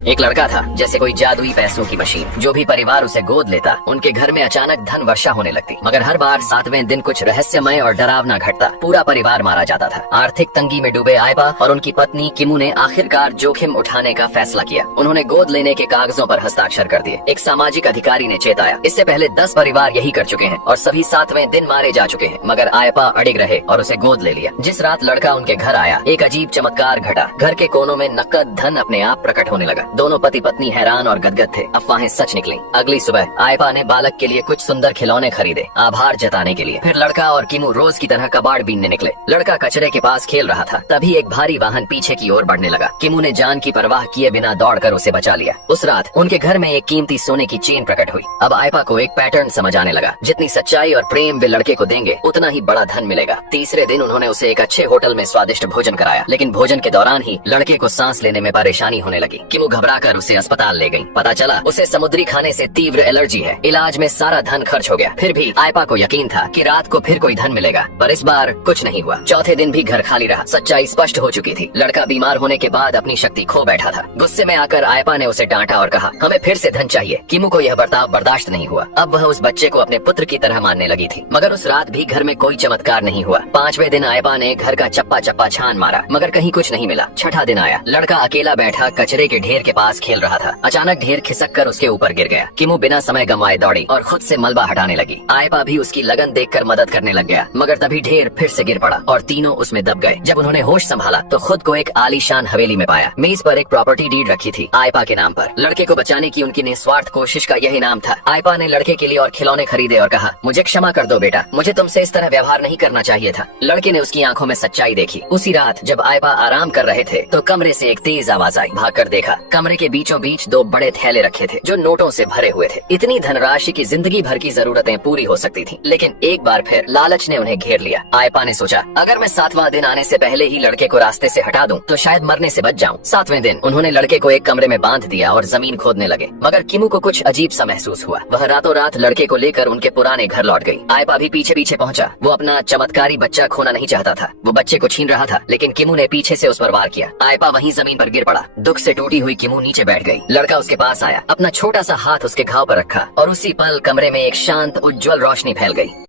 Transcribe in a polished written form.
एक लड़का था जैसे कोई जादुई पैसों की मशीन। जो भी परिवार उसे गोद लेता उनके घर में अचानक धन वर्षा होने लगती। मगर हर बार 7वें दिन कुछ रहस्यमय और डरावना घटता। पूरा परिवार मारा जाता था। आर्थिक तंगी में डूबे आयपा और उनकी पत्नी किमू ने आखिरकार जोखिम उठाने का फैसला किया। उन्होंने गोद लेने के कागजों पर हस्ताक्षर कर दिए। एक सामाजिक अधिकारी ने चेताया, इससे पहले 10 परिवार यही कर चुके हैं और सभी 7वें दिन मारे जा चुके हैं। मगर आयपा अडिग रहे और उसे गोद ले लिया। जिस रात लड़का उनके घर आया, एक अजीब चमत्कार घटा। घर के कोनों में नकद धन अपने आप प्रकट होने लगा। दोनों पति पत्नी हैरान और गदगद थे। अफवाहें सच निकली। अगली सुबह आयपा ने बालक के लिए कुछ सुंदर खिलौने खरीदे, आभार जताने के लिए। फिर लड़का और किमू रोज की तरह कबाड़ बीनने निकले। लड़का कचरे के पास खेल रहा था, तभी एक भारी वाहन पीछे की ओर बढ़ने लगा। किमू ने जान की परवाह किए बिना दौड़कर उसे बचा लिया। उस रात उनके घर में एक कीमती सोने की चेन प्रकट हुई। अब आयपा को एक पैटर्न समझ आने लगा, जितनी सच्चाई और प्रेम वे लड़के को देंगे उतना ही बड़ा धन मिलेगा। तीसरे दिन उन्होंने उसे एक अच्छे होटल में स्वादिष्ट भोजन कराया, लेकिन भोजन के दौरान ही लड़के को सांस लेने में परेशानी होने लगी। किमू घबराकर उसे अस्पताल ले गई। पता चला उसे समुद्री खाने से तीव्र एलर्जी है। इलाज में सारा धन खर्च हो गया। फिर भी आयपा को यकीन था कि रात को फिर कोई धन मिलेगा, पर इस बार कुछ नहीं हुआ। चौथे दिन भी घर खाली रहा। सच्चाई स्पष्ट हो चुकी थी। लड़का बीमार होने के बाद अपनी शक्ति खो बैठा था। गुस्से में आकर आयपा ने उसे डांटा और कहा, हमें फिर से धन चाहिए। किमू को यह बर्ताव बर्दाश्त नहीं हुआ। अब वह उस बच्चे को अपने पुत्र की तरह मानने लगी थी। मगर उस रात भी घर में कोई चमत्कार नहीं हुआ। 5वें दिन आयपा ने घर का चप्पा चप्पा छान मारा, मगर कहीं कुछ नहीं मिला। छठा दिन आया। लड़का अकेला बैठा कचरे के ढेर के पास खेल रहा था। अचानक ढेर खिसक कर उसके ऊपर गिर गया। किमू बिना समय गंवाए दौड़ी और खुद से मलबा हटाने लगी। आयपा भी उसकी लगन देखकर मदद करने लग गया, मगर तभी ढेर फिर से गिर पड़ा और तीनों उसमें दब गए। जब उन्होंने होश संभाला तो खुद को एक आलीशान हवेली में पाया। मेज पर एक प्रॉपर्टी डीड रखी थी आयपा के नाम पर। लड़के को बचाने की उनकी निस्वार्थ कोशिश का यही नाम था। आयपा ने लड़के के लिए और खिलौने खरीदे और कहा, मुझे क्षमा कर दो बेटा, मुझे तुमसे इस तरह व्यवहार नहीं करना चाहिए था। लड़के ने उसकी आंखों में सच्चाई देखी। उसी रात जब आयपा आराम कर रहे थे तो कमरे से एक तेज आवाज आई। भागकर देखा, कमरे के बीचों बीच 2 बड़े थैले रखे थे जो नोटों से भरे हुए थे। इतनी धनराशि की जिंदगी भर की जरूरतें पूरी हो सकती थी, लेकिन एक बार फिर लालच ने उन्हें घेर लिया। आयपा ने सोचा, अगर मैं 7वां दिन आने से पहले ही लड़के को रास्ते से हटा दूं तो शायद मरने से बच जाऊं। 7वें दिन उन्होंने लड़के को एक कमरे में बांध दिया और जमीन खोदने लगे। मगर किमू को कुछ अजीब सा महसूस हुआ। वह रातों रात लड़के को लेकर उनके पुराने घर लौट गई। आयपा भी पीछे पीछे पहुंचा। वो अपना चमत्कारी बच्चा खोना नहीं चाहता था। वो बच्चे को छीन रहा था, लेकिन किमू ने पीछे से उस पर वार किया। आयपा वहीं जमीन पर गिर पड़ा। दुख से टूटी हुई किमू नीचे बैठ गई। लड़का उसके पास आया, अपना छोटा सा हाथ उसके घाव पर रखा और उसी पल कमरे में एक शांत उज्जवल रोशनी फैल गई।